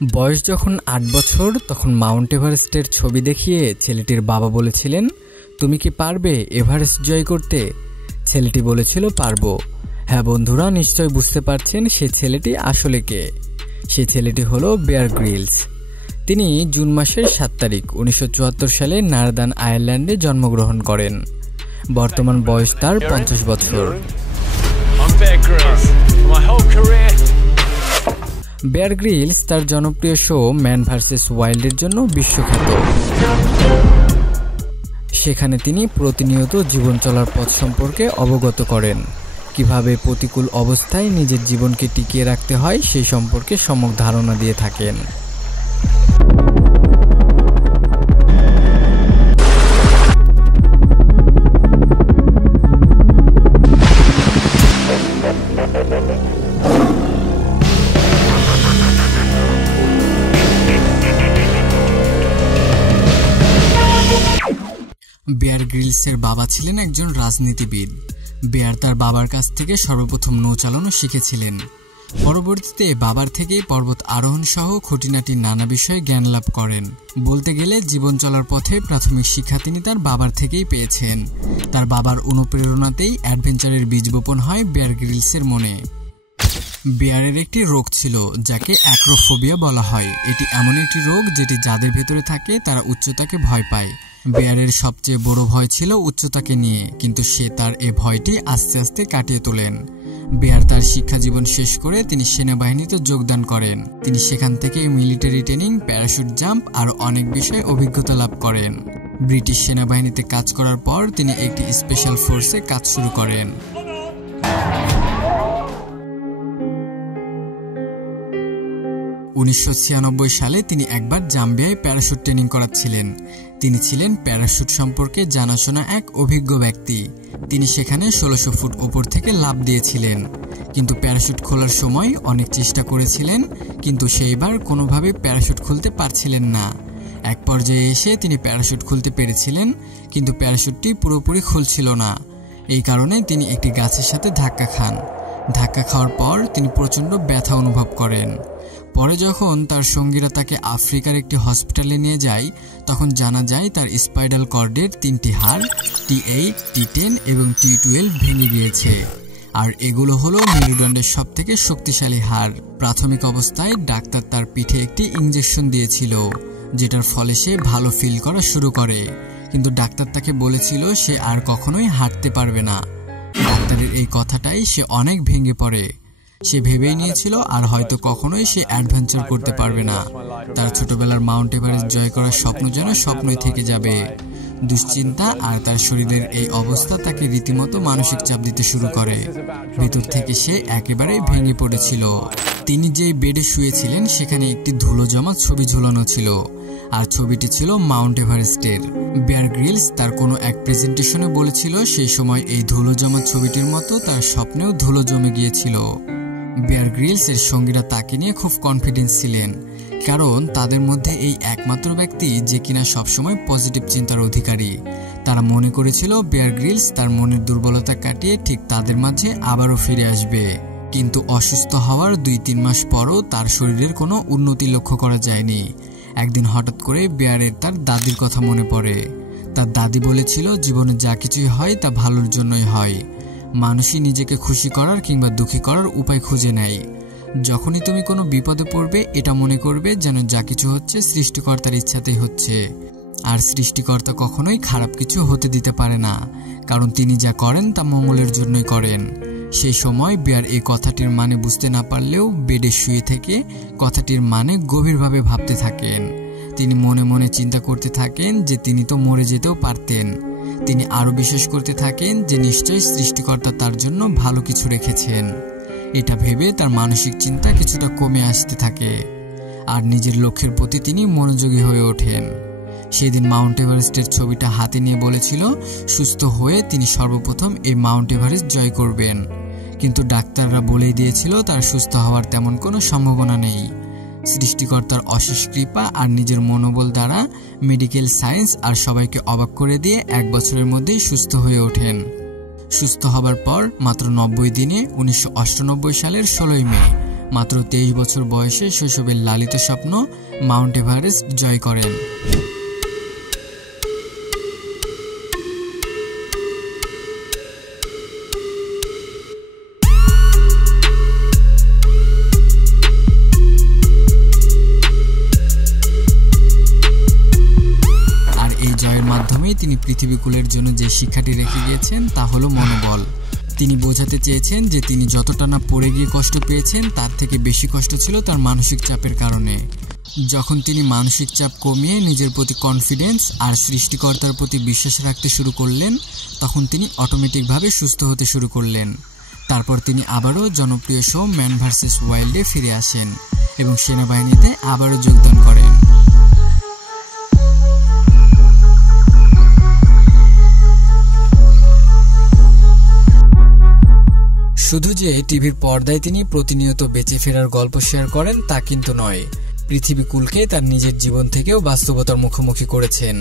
বয়স যখন ৮ বছর তখন মাউন্ট এভারেস্টের ছবি দেখিয়ে ছেলেটির বাবা বলেছিলেন, তুমি কি পারবে এভারেস্ট জয় করতে? ছেলেটি বলেছিল, পারবো। হ্যাঁ বন্ধুরা, নিশ্চয় বুঝতে পারছেন সে ছেলেটি আসলে কে। সে ছেলেটি হলো বেয়ার গ্রিলস। তিনি জুন মাসের ৭ তারিখ ১৯৭৪ সালে নর্দার্ন আয়ারল্যান্ডে জন্মগ্রহণ করেন। বর্তমান বয়স তার ৫০ বছর। বেয়ার গ্রিলস তার জনপ্রিয় শো ম্যান ভার্সেস ওয়াইল্ডের জন্য বিশ্বখ্যাত। সেখানে তিনি প্রতিনিয়ত জীবন চলার পথ সম্পর্কে অবগত করেন, কিভাবে প্রতিকূল অবস্থায় নিজের জীবনকে টিকিয়ে রাখতে হয় সেই সম্পর্কে সম্যক ধারণা দিয়ে থাকেন। বেয়ার গ্রিলসের বাবা ছিলেন একজন রাজনীতিবিদ। বেয়ার তার বাবার কাছ থেকে সর্বপ্রথম নৌ চালানো শিখেছিলেন। পরবর্তীতে বাবার থেকেই পর্বত আরোহণ সহ খুঁটিনাটি নানা বিষয়ে জ্ঞান লাভ করেন। বলতে গেলে জীবন চলার পথে প্রাথমিক শিক্ষা তিনি তার বাবার থেকেই পেয়েছেন। তার বাবার অনুপ্রেরণাতেই অ্যাডভেঞ্চারের বীজ বপন হয় বেয়ার গ্রিলসের মনে। বেয়ারের একটি রোগ ছিল যাকে অ্যাক্রোফোবিয়া বলা হয়। এটি এমন একটি রোগ যেটি যাদের ভেতরে থাকে তারা উচ্চতাকে ভয় পায়। বেয়ারের সবচেয়ে বড় ভয় ছিল উচ্চতাকে নিয়ে, কিন্তু সে তার এ ভয়টি আস্তে আস্তে কাটিয়ে তোলেন। বেয়ার তার শিক্ষা জীবন শেষ করে তিনি সেনাবাহিনীতে যোগদান করেন। তিনি সেখান থেকে মিলিটারি ট্রেনিং, প্যারাশুট জাম্প আর অনেক বিষয়ে অভিজ্ঞতা লাভ করেন। ব্রিটিশ সেনাবাহিনীতে কাজ করার পর তিনি একটি স্পেশাল ফোর্সে কাজ শুরু করেন। ১৯৯৬ সালে তিনি একবার জাম্বিয়ায় প্যারাশুট ট্রেনিং করাচ্ছিলেন। তিনি ছিলেন প্যারাশুট সম্পর্কে জানাশোনা এক অভিজ্ঞ ব্যক্তি। তিনি সেখানে ১৬০০ ফুট ওপর থেকে লাফ দিয়েছিলেন, কিন্তু প্যারাশুট খোলার সময় অনেক চেষ্টা করেছিলেন, কিন্তু সেইবার কোনোভাবে প্যারাশুট খুলতে পারছিলেন না। এক পর্যায়ে এসে তিনি প্যারাশুট খুলতে পেরেছিলেন, কিন্তু প্যারাশুটটি পুরোপুরি খুলছিল না। এই কারণে তিনি একটি গাছের সাথে ধাক্কা খান। ধাক্কা খাওয়ার পর তিনি প্রচণ্ড ব্যথা অনুভব করেন। পরে যখন তার সঙ্গীরা তাকে আফ্রিকার একটি হসপিটালে নিয়ে যায়, তখন জানা যায় তার স্পাইনাল কর্ডের ৩টি হাড় T8, T10 এবং T12 ভেঙে গিয়েছে। আর এগুলো হলো মেরুদণ্ডের সবথেকে শক্তিশালী হাড়। প্রাথমিক অবস্থায় ডাক্তার তার পিঠে একটি ইঞ্জেকশন দিয়েছিল, যেটার ফলে সে ভালো ফিল করা শুরু করে, কিন্তু ডাক্তার তাকে বলেছিল সে আর কখনোই হাঁটতে পারবে না। ডাক্তারের এই কথাটাই সে অনেক ভেঙে পড়ে। সে ভেবেই নিয়েছিল আর হয়তো কখনোই সে অ্যাডভেঞ্চার করতে পারবে না। তার ছোটবেলার মাউন্ট এভারেস্ট জয় করার স্বপ্ন যেন স্বপ্নই থেকে যাবে। দুশ্চিন্তা আর তার শরীরের এই অবস্থা তাকে রীতিমতো মানসিক চাপ দিতে শুরু করে। ভেতর থেকে সে একেবারেই ভেঙে পড়েছিল। তিনি যে বেডে শুয়েছিলেন সেখানে একটি ধুলো জমা ছবি ঝুলানো ছিল, আর ছবিটি ছিল মাউন্ট এভারেস্টের। বেয়ার গ্রিলস তার কোনো এক প্রেজেন্টেশনে বলেছিল সেই সময় এই ধুলো জমা ছবিটির মতো তার স্বপ্নেও ধুলো জমে গিয়েছিল। বেয়ার গ্রিলস এর সঙ্গীরা তাকে নিয়ে খুব কনফিডেন্স ছিলেন, কারণ তাদের মধ্যে এই একমাত্র ব্যক্তি যে কিনা সবসময় পজিটিভ চিন্তার অধিকারী। তারা মনে করেছিল বেয়ার গ্রিলস তার মনের দুর্বলতা কাটিয়ে ঠিক তাদের মাঝে আবারও ফিরে আসবে। কিন্তু অসুস্থ হওয়ার ২-৩ মাস পরও তার শরীরের কোনো উন্নতি লক্ষ্য করা যায়নি। একদিন হঠাৎ করে বেয়ারের তার দাদির কথা মনে পড়ে। তার দাদি বলেছিল, জীবনে যা কিছুই হয় তা ভালোর জন্যই হয়। মানুষই নিজেকে খুশি করার কিংবা দুঃখী করার উপায় খুঁজে নেয়। যখনই তুমি কোনো বিপদে পড়বে এটা মনে করবে যেন যা কিছু হচ্ছে সৃষ্টিকর্তার ইচ্ছাতেই হচ্ছে। আর সৃষ্টিকর্তা কখনোই খারাপ কিছু হতে দিতে পারে না, কারণ তিনি যা করেন তা মঙ্গলের জন্যই করেন। সেই সময় বেয়ার এই কথাটির মানে বুঝতে না পারলেও বেডে শুয়ে থেকে কথাটির মানে গভীরভাবে ভাবতে থাকেন। তিনি মনে মনে চিন্তা করতে থাকেন যে তিনি তো মরে যেতেও পারতেন। তিনি আরো বিশ্বাস করতে থাকেন যে নিশ্চয়ই সৃষ্টিকর্তা তার জন্য ভালো কিছু রেখেছেন। এটা ভেবে তার মানসিক চিন্তা কিছুটা কমে আসতে থাকে, আর নিজের লক্ষ্যের প্রতি তিনি মনোযোগী হয়ে ওঠেন। সেদিন মাউন্ট এভারেস্টের ছবিটা হাতে নিয়ে বলেছিল সুস্থ হয়ে তিনি সর্বপ্রথম এই মাউন্ট এভারেস্ট জয় করবেন, কিন্তু ডাক্তাররা বলেই দিয়েছিল তার সুস্থ হওয়ার তেমন কোনো সম্ভাবনা নেই। সৃষ্টিকর্তার অশেষ কৃপা আর নিজের মনোবল দ্বারা মেডিকেল সায়েন্স আর সবাইকে অবাক করে দিয়ে ১ বছরের মধ্যেই সুস্থ হয়ে ওঠেন। সুস্থ হবার পর মাত্র ৯০ দিনে ১৯৯৮ সালের ১৬ই মে মাত্র 23 বছর বয়সে শৈশবের লালিত স্বপ্ন মাউন্ট এভারেস্ট জয় করেন। জয়ের মাধ্যমে তিনি পৃথিবীকুলের জন্য যে শিক্ষাটি রেখে গিয়েছেন তা হলো মনোবল। তিনি বোঝাতে চেয়েছেন যে তিনি যতটা না পড়ে গিয়ে কষ্ট পেয়েছেন তার থেকে বেশি কষ্ট ছিল তার মানসিক চাপের কারণে। যখন তিনি মানসিক চাপ কমিয়ে নিজের প্রতি কনফিডেন্স আর সৃষ্টিকর্তার প্রতি বিশ্বাস রাখতে শুরু করলেন, তখন তিনি অটোমেটিকভাবে সুস্থ হতে শুরু করলেন। তারপর তিনি আবারও জনপ্রিয় শো ম্যান ভার্সেস ওয়াইল্ডে ফিরে আসেন এবং সেনাবাহিনীতে আবারও যোগদান করেন। শুধু যে টিভির পর্দায় তিনি প্রতিনিয়ত বেঁচে ফেরার গল্প শেয়ার করেন তা কিন্তু নয়, পৃথিবীকুলকে তার নিজের জীবন থেকেও বাস্তবতার মুখোমুখি করেছেন।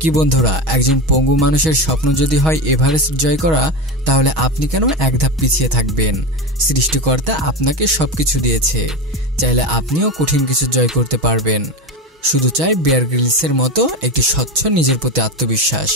কি বন্ধুরা, একজন পঙ্গু মানুষের স্বপ্ন যদি হয় এভারেস্ট জয় করা, তাহলে আপনি কেন এক ধাপ পিছিয়ে থাকবেন? সৃষ্টিকর্তা আপনাকে সবকিছু দিয়েছে, চাইলে আপনিও কঠিন কিছু জয় করতে পারবেন। শুধু চাই বিয়ার গ্রিলসের মতো একটি স্বচ্ছ নিজের প্রতি আত্মবিশ্বাস।